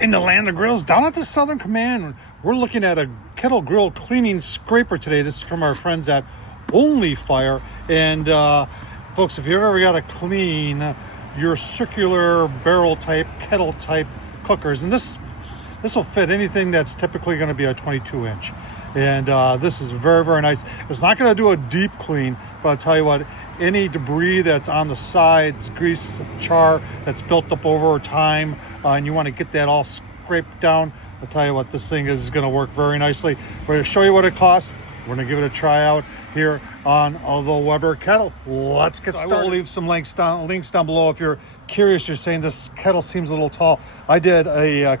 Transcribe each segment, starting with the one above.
In the land of grills, down at the Southern Command, we're looking at a Kettle grill cleaning scraper today. This is from our friends at OnlyFire. And folks, if you've ever got to clean your circular barrel type, kettle type cookers, and this will fit anything that's typically going to be a 22 inch. And this is very, very nice. It's not going to do a deep clean, but I'll tell you what, any debris that's on the sides, grease, char that's built up over time, and you want to get that all scraped down, I'll tell you what, this thing is going to work very nicely. We're going to show you what it costs. We're going to give it a try out here on the Weber Kettle. Let's get started. I will leave some links down below if you're curious. You're saying this kettle seems a little tall. I did a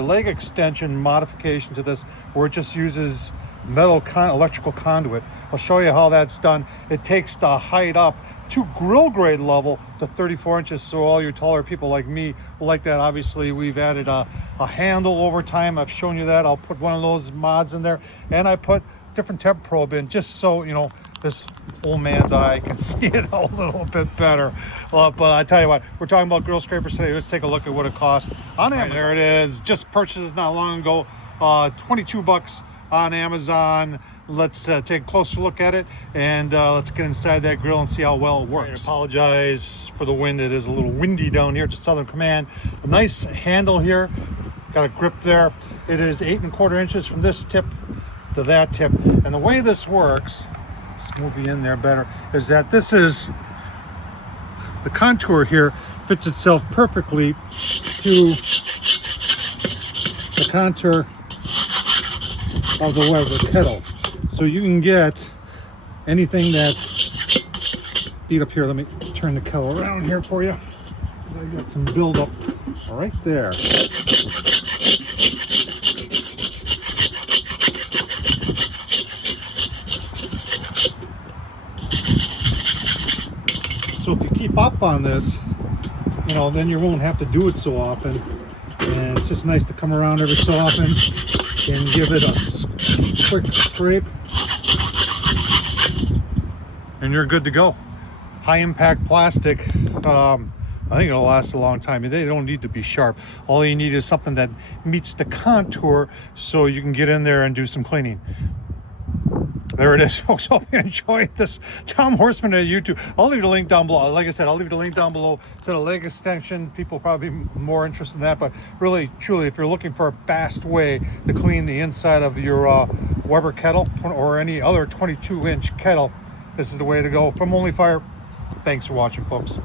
leg extension modification to this where it just uses electrical conduit. I'll show you how that's done. It takes the height up to grill grade level to 34 inches. So all you taller people like me will like that. Obviously, we've added a handle over time. I've shown you that. I'll put one of those mods in there, and I put different temp probe in just so, you know, this old man's eye can see it a little bit better. But I tell you what, we're talking about grill scrapers today. Let's take a look at what it costs on Amazon. Right, there it is. Just purchased not long ago. 22 bucks on Amazon. Let's take a closer look at it, and let's get inside that grill and see how well it works. I apologize for the wind. It is a little windy down here at the Southern Command. A nice handle here. Got a grip there. It is 8 1/4 inches from this tip to that tip. And the way this works, let's move you in there better, is that this is the contour here fits itself perfectly to the contour of the Weber Kettle. So you can get anything that's beat up here. Let me turn the kettle around here for you, because I got some buildup right there. So if you keep up on this, you know, then you won't have to do it so often. And it's just nice to come around every so often and give it a quick scrape, and you're good to go. High impact plastic. I think it'll last a long time. They don't need to be sharp. All you need is something that meets the contour so you can get in there and do some cleaning. There it is, folks. Hope you enjoyed this. Tom Horsman at YouTube. I'll leave the link down below. Like I said, I'll leave the link down below to the leg extension. People probably more interested in that, but really, truly, if you're looking for a fast way to clean the inside of your Weber kettle or any other 22-inch kettle, this is the way to go. From OnlyFire, thanks for watching, folks.